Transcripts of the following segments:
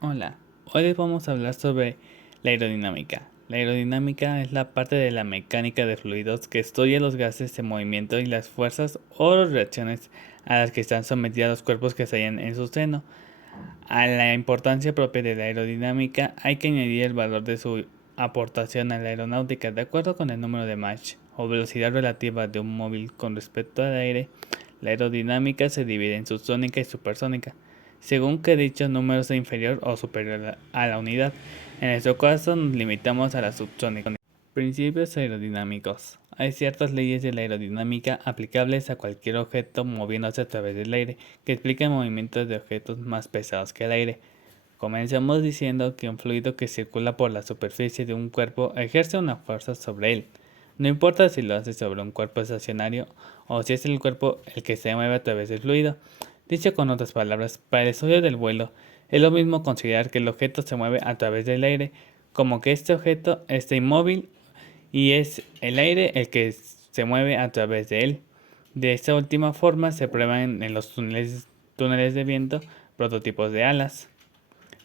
Hola, hoy les vamos a hablar sobre la aerodinámica. La aerodinámica es la parte de la mecánica de fluidos que estudia los gases en movimiento y las fuerzas o reacciones a las que están sometidos los cuerpos que se hallan en su seno. A la importancia propia de la aerodinámica hay que añadir el valor de su aportación a la aeronáutica. De acuerdo con el número de Mach o velocidad relativa de un móvil con respecto al aire, la aerodinámica se divide en subsónica y supersónica, según que dicho número sea inferior o superior a la unidad. En este caso nos limitamos a la subsónica. Principios aerodinámicos. Hay ciertas leyes de la aerodinámica aplicables a cualquier objeto moviéndose a través del aire, que explican movimientos de objetos más pesados que el aire. Comencemos diciendo que un fluido que circula por la superficie de un cuerpo ejerce una fuerza sobre él. No importa si lo hace sobre un cuerpo estacionario o si es el cuerpo el que se mueve a través del fluido. Dicho con otras palabras, para el estudio del vuelo, es lo mismo considerar que el objeto se mueve a través del aire, como que este objeto esté inmóvil y es el aire el que se mueve a través de él. De esta última forma se prueban en los túneles de viento prototipos de alas.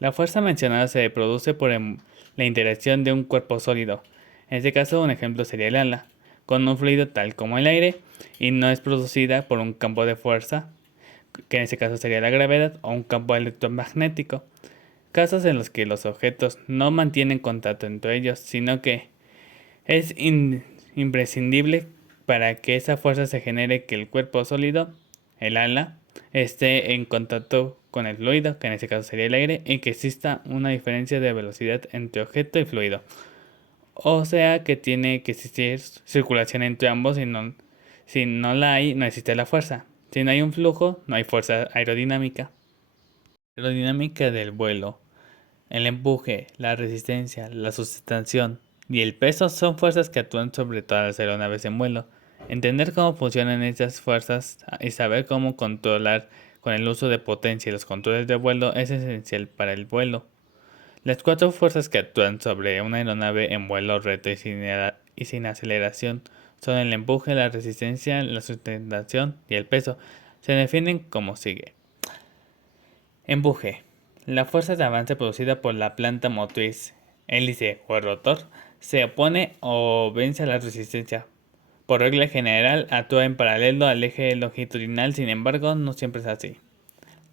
La fuerza mencionada se produce por la interacción de un cuerpo sólido, en este caso un ejemplo sería el ala, con un fluido tal como el aire, y no es producida por un campo de fuerza, que en este caso sería la gravedad, o un campo electromagnético. Casos en los que los objetos no mantienen contacto entre ellos, sino que es imprescindible para que esa fuerza se genere que el cuerpo sólido, el ala, esté en contacto con el fluido, que en este caso sería el aire, y que exista una diferencia de velocidad entre objeto y fluido. O sea que tiene que existir circulación entre ambos si no la hay, no existe la fuerza. Si no hay un flujo, no hay fuerza aerodinámica. Aerodinámica del vuelo. El empuje, la resistencia, la sustentación y el peso son fuerzas que actúan sobre todas las aeronaves en vuelo. Entender cómo funcionan estas fuerzas y saber cómo controlar con el uso de potencia y los controles de vuelo es esencial para el vuelo. Las cuatro fuerzas que actúan sobre una aeronave en vuelo recto y sin aceleración son el empuje, la resistencia, la sustentación y el peso. Se definen como sigue. Empuje. La fuerza de avance producida por la planta motriz, hélice o rotor se opone o vence a la resistencia. Por regla general actúa en paralelo al eje longitudinal, sin embargo no siempre es así.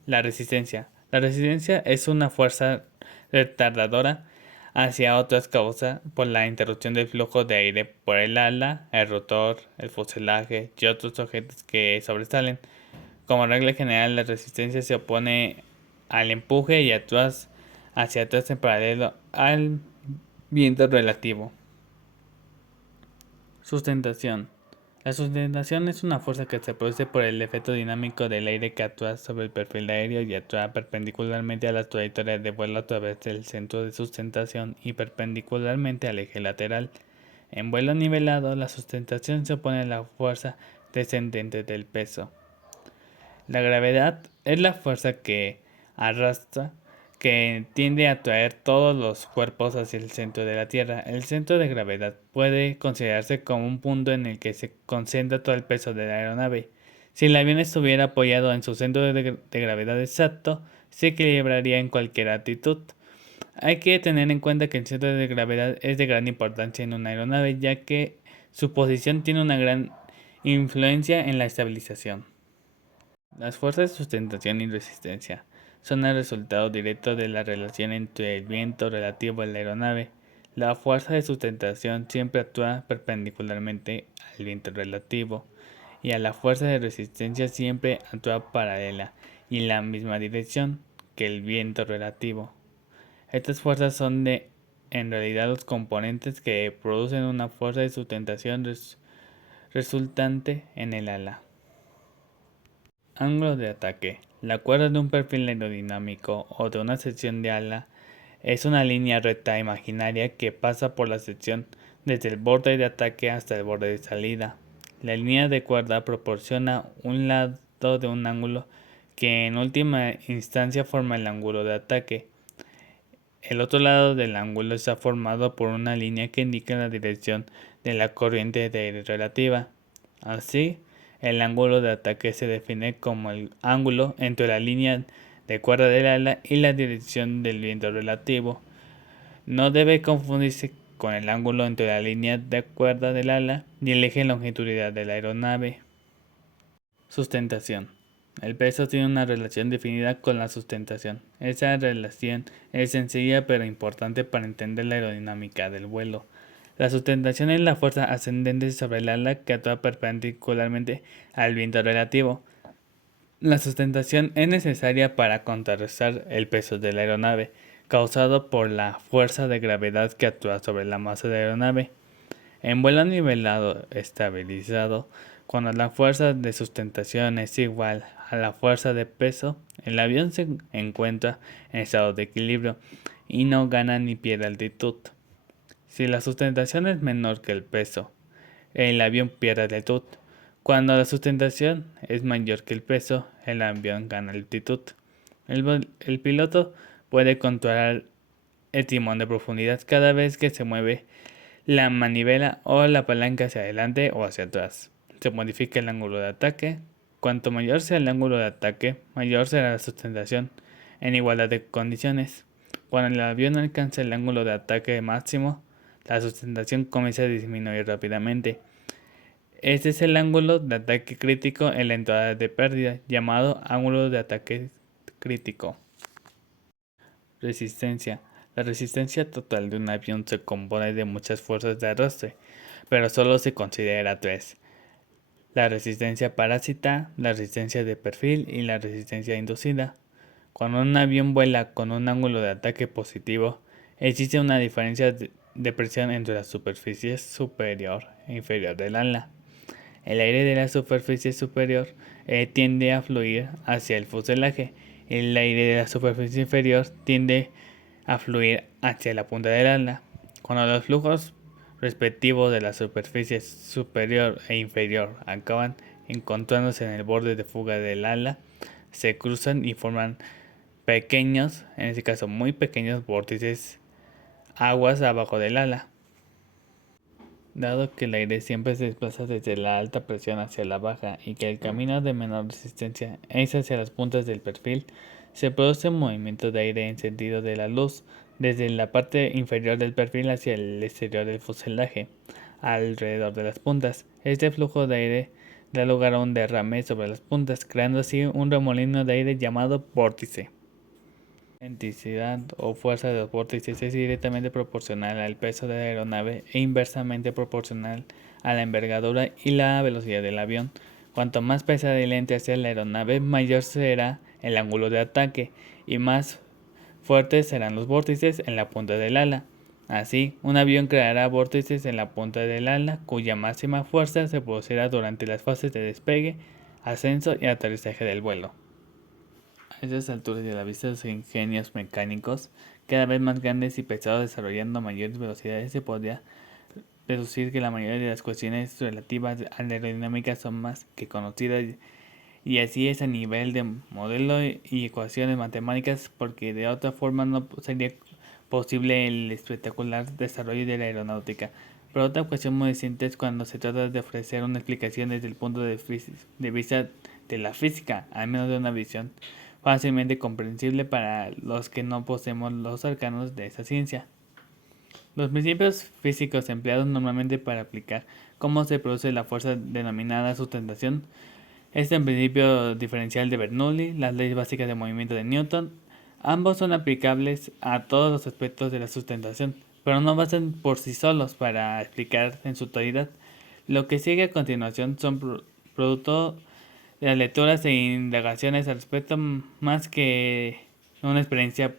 La resistencia. La resistencia es una fuerza retardadora hacia otras causas por la interrupción del flujo de aire por el ala, el rotor, el fuselaje y otros objetos que sobresalen. Como regla general, la resistencia se opone al empuje y actúa hacia atrás en paralelo al viento relativo. Sustentación. La sustentación es una fuerza que se produce por el efecto dinámico del aire que actúa sobre el perfil aéreo y actúa perpendicularmente a la trayectoria de vuelo a través del centro de sustentación y perpendicularmente al eje lateral. En vuelo nivelado, la sustentación se opone a la fuerza descendente del peso. La gravedad es la fuerza que arrastra, que tiende a atraer todos los cuerpos hacia el centro de la Tierra. El centro de gravedad puede considerarse como un punto en el que se concentra todo el peso de la aeronave. Si el avión estuviera apoyado en su centro de gravedad exacto, se equilibraría en cualquier altitud. Hay que tener en cuenta que el centro de gravedad es de gran importancia en una aeronave, ya que su posición tiene una gran influencia en la estabilización. Las fuerzas de sustentación y resistencia son el resultado directo de la relación entre el viento relativo a la aeronave. La fuerza de sustentación siempre actúa perpendicularmente al viento relativo y a la fuerza de resistencia siempre actúa paralela y en la misma dirección que el viento relativo. Estas fuerzas son en realidad los componentes que producen una fuerza de sustentación resultante en el ala. Ángulo de ataque. La cuerda de un perfil aerodinámico o de una sección de ala es una línea recta imaginaria que pasa por la sección desde el borde de ataque hasta el borde de salida. La línea de cuerda proporciona un lado de un ángulo que en última instancia forma el ángulo de ataque. El otro lado del ángulo está formado por una línea que indica la dirección de la corriente de aire relativa. Así, el ángulo de ataque se define como el ángulo entre la línea de cuerda del ala y la dirección del viento relativo. No debe confundirse con el ángulo entre la línea de cuerda del ala y el eje longitudinal de la aeronave. Sustentación. El peso tiene una relación definida con la sustentación. Esa relación es sencilla pero importante para entender la aerodinámica del vuelo. La sustentación es la fuerza ascendente sobre el ala que actúa perpendicularmente al viento relativo. La sustentación es necesaria para contrarrestar el peso de la aeronave, causado por la fuerza de gravedad que actúa sobre la masa de la aeronave. En vuelo nivelado estabilizado, cuando la fuerza de sustentación es igual a la fuerza de peso, el avión se encuentra en estado de equilibrio y no gana ni pierde altitud. Si la sustentación es menor que el peso, el avión pierde altitud. Cuando la sustentación es mayor que el peso, el avión gana altitud. El piloto puede controlar el timón de profundidad cada vez que se mueve la manivela o la palanca hacia adelante o hacia atrás. Se modifica el ángulo de ataque. Cuanto mayor sea el ángulo de ataque, mayor será la sustentación en igualdad de condiciones. Cuando el avión alcanza el ángulo de ataque máximo, la sustentación comienza a disminuir rápidamente. Este es el ángulo de ataque crítico en la entrada de pérdida, llamado ángulo de ataque crítico. Resistencia. La resistencia total de un avión se compone de muchas fuerzas de arrastre, pero solo se considera tres: la resistencia parásita, la resistencia de perfil y la resistencia inducida. Cuando un avión vuela con un ángulo de ataque positivo, existe una diferencia de presión entre la superficie superior e inferior del ala. El aire de la superficie superior tiende a fluir hacia el fuselaje. El aire de la superficie inferior tiende a fluir hacia la punta del ala. Cuando los flujos respectivos de la superficie superior e inferior acaban encontrándose en el borde de fuga del ala, se cruzan y forman pequeños, en este caso muy pequeños vórtices aguas abajo del ala. Dado que el aire siempre se desplaza desde la alta presión hacia la baja y que el camino de menor resistencia es hacia las puntas del perfil, se produce un movimiento de aire en sentido de la luz desde la parte inferior del perfil hacia el exterior del fuselaje, alrededor de las puntas. Este flujo de aire da lugar a un derrame sobre las puntas, creando así un remolino de aire llamado vórtice. La intensidad o fuerza de los vórtices es directamente proporcional al peso de la aeronave e inversamente proporcional a la envergadura y la velocidad del avión. Cuanto más pesada y lenta sea la aeronave, mayor será el ángulo de ataque y más fuertes serán los vórtices en la punta del ala. Así, un avión creará vórtices en la punta del ala cuya máxima fuerza se producirá durante las fases de despegue, ascenso y aterrizaje del vuelo. A estas alturas de la vista, los ingenios mecánicos, cada vez más grandes y pesados, desarrollando mayores velocidades, se podría deducir que la mayoría de las cuestiones relativas a la aerodinámica son más que conocidas, y así es a nivel de modelo y ecuaciones matemáticas, porque de otra forma no sería posible el espectacular desarrollo de la aeronáutica. Pero otra cuestión muy distinta es cuando se trata de ofrecer una explicación desde el punto de vista de la física, al menos de una visión fácilmente comprensible para los que no poseemos los arcanos de esa ciencia. Los principios físicos empleados normalmente para explicar cómo se produce la fuerza denominada sustentación es el principio diferencial de Bernoulli, las leyes básicas de movimiento de Newton. Ambos son aplicables a todos los aspectos de la sustentación, pero no bastan por sí solos para explicar en su totalidad. Lo que sigue a continuación son producto de las lecturas e indagaciones al respecto, más que una experiencia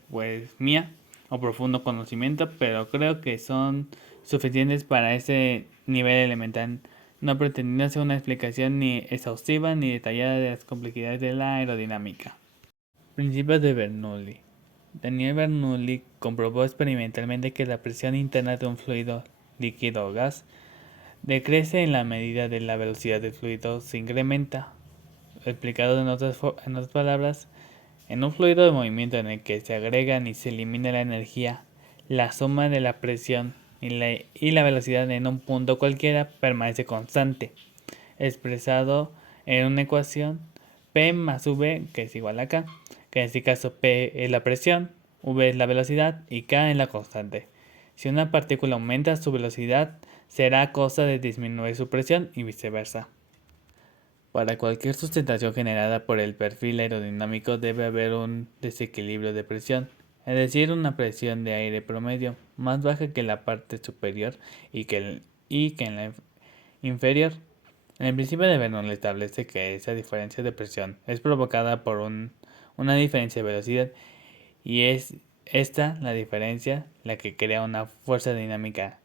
mía o profundo conocimiento, pero creo que son suficientes para ese nivel elemental, no pretendiendo hacer una explicación ni exhaustiva ni detallada de las complejidades de la aerodinámica. Principios de Bernoulli. Daniel Bernoulli comprobó experimentalmente que la presión interna de un fluido, líquido o gas decrece en la medida de la velocidad del fluido se incrementa. Explicado en otras palabras, en un fluido de movimiento en el que se agrega y se elimina la energía, la suma de la presión y la velocidad en un punto cualquiera permanece constante, expresado en una ecuación P más V, que es igual a K. que en este caso P es la presión, V es la velocidad y K es la constante. Si una partícula aumenta su velocidad, será a costa de disminuir su presión y viceversa. Para cualquier sustentación generada por el perfil aerodinámico debe haber un desequilibrio de presión, es decir, una presión de aire promedio más baja que en la parte superior y que en la inferior. En el principio de Bernoulli establece que esa diferencia de presión es provocada por una diferencia de velocidad y es esta la diferencia la que crea una fuerza dinámica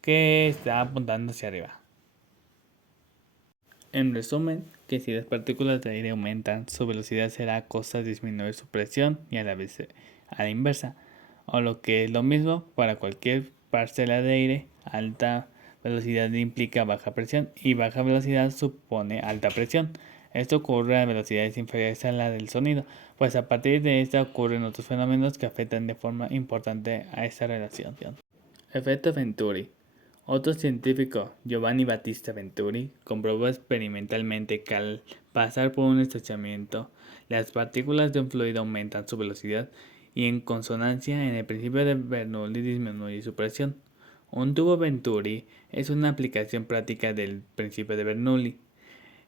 que está apuntando hacia arriba. En resumen, que si las partículas de aire aumentan, su velocidad será a costa de disminuir su presión y a la inversa, o lo que es lo mismo para cualquier parcela de aire, alta velocidad implica baja presión y baja velocidad supone alta presión. Esto ocurre a velocidades inferiores a la del sonido, pues a partir de esta ocurren otros fenómenos que afectan de forma importante a esta relación. Efecto Venturi. Otro científico, Giovanni Battista Venturi, comprobó experimentalmente que al pasar por un estrechamiento, las partículas de un fluido aumentan su velocidad y en consonancia en el principio de Bernoulli disminuye su presión. Un tubo Venturi es una aplicación práctica del principio de Bernoulli.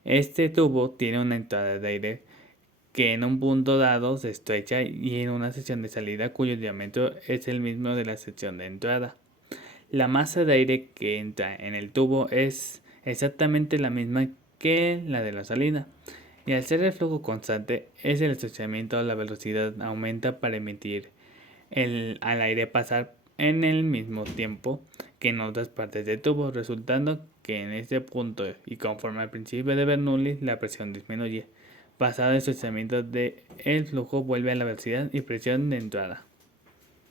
Este tubo tiene una entrada de aire que en un punto dado se estrecha y en una sección de salida cuyo diámetro es el mismo de la sección de entrada. La masa de aire que entra en el tubo es exactamente la misma que la de la salida, y al ser el flujo constante, es el estrechamiento, la velocidad aumenta para emitir al aire pasar en el mismo tiempo que en otras partes del tubo, resultando que en este punto y conforme al principio de Bernoulli la presión disminuye. Pasado el estrechamiento el flujo vuelve a la velocidad y presión de entrada.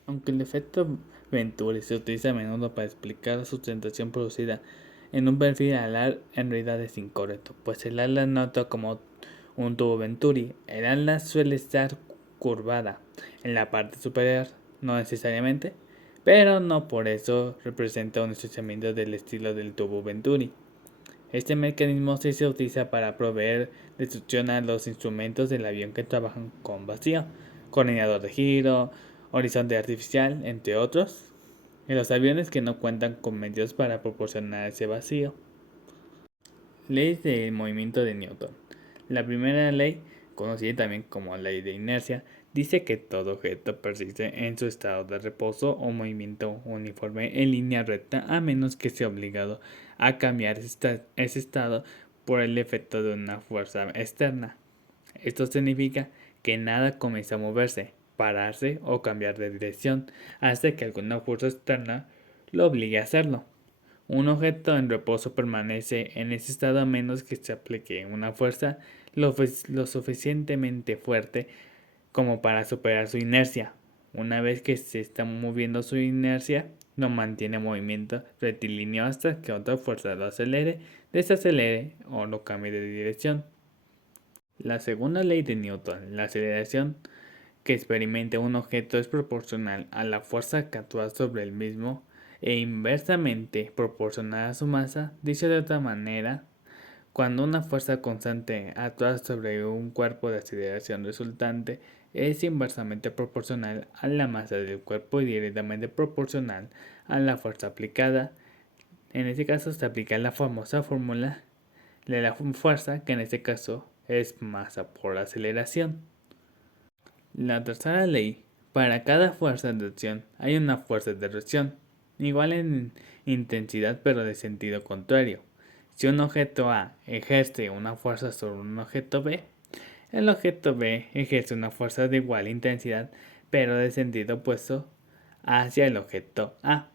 Aunque el efecto Venturi se utiliza a menudo para explicar la sustentación producida en un perfil alar, en realidad es incorrecto, pues el ala no actúa como un tubo Venturi. El ala suele estar curvada en la parte superior, no necesariamente, pero no por eso representa un estrechamiento del estilo del tubo Venturi. Este mecanismo sí se utiliza para proveer destrucción a los instrumentos del avión que trabajan con vacío, coordinador de giro, horizonte artificial, entre otros, en los aviones que no cuentan con medios para proporcionar ese vacío. Leyes del movimiento de Newton. La primera ley, conocida también como ley de inercia, dice que todo objeto persiste en su estado de reposo o movimiento uniforme en línea recta a menos que sea obligado a cambiar ese estado por el efecto de una fuerza externa. Esto significa que nada comienza a moverse, pararse o cambiar de dirección hasta que alguna fuerza externa lo obligue a hacerlo. Un objeto en reposo permanece en ese estado a menos que se aplique una fuerza lo suficientemente fuerte como para superar su inercia. Una vez que se está moviendo su inercia, no mantiene movimiento rectilíneo hasta que otra fuerza lo acelere, desacelere o lo cambie de dirección. La segunda ley de Newton, la aceleración que experimenta un objeto es proporcional a la fuerza que actúa sobre el mismo e inversamente proporcional a su masa. Dicho de otra manera, cuando una fuerza constante actúa sobre un cuerpo de aceleración resultante, es inversamente proporcional a la masa del cuerpo y directamente proporcional a la fuerza aplicada. En este caso se aplica la famosa fórmula de la fuerza, que en este caso es masa por aceleración. La tercera ley: para cada fuerza de acción hay una fuerza de reacción, igual en intensidad pero de sentido contrario. Si un objeto A ejerce una fuerza sobre un objeto B, el objeto B ejerce una fuerza de igual intensidad pero de sentido opuesto hacia el objeto A.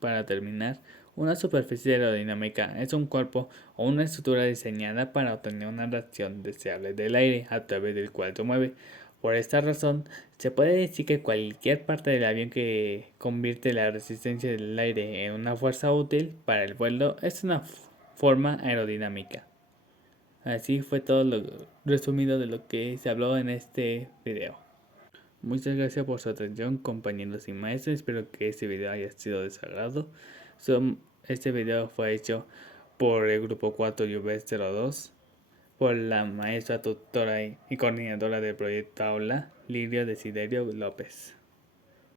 Para terminar, una superficie aerodinámica es un cuerpo o una estructura diseñada para obtener una reacción deseable del aire a través del cual se mueve. Por esta razón, se puede decir que cualquier parte del avión que convierte la resistencia del aire en una fuerza útil para el vuelo es una forma aerodinámica. Así fue todo lo resumido de lo que se habló en este video. Muchas gracias por su atención, compañeros y maestros. Espero que este video haya sido de su agrado. Este video fue hecho por el grupo 4UB02 por la maestra, tutora y coordinadora del proyecto Aula, Lirio Desiderio López.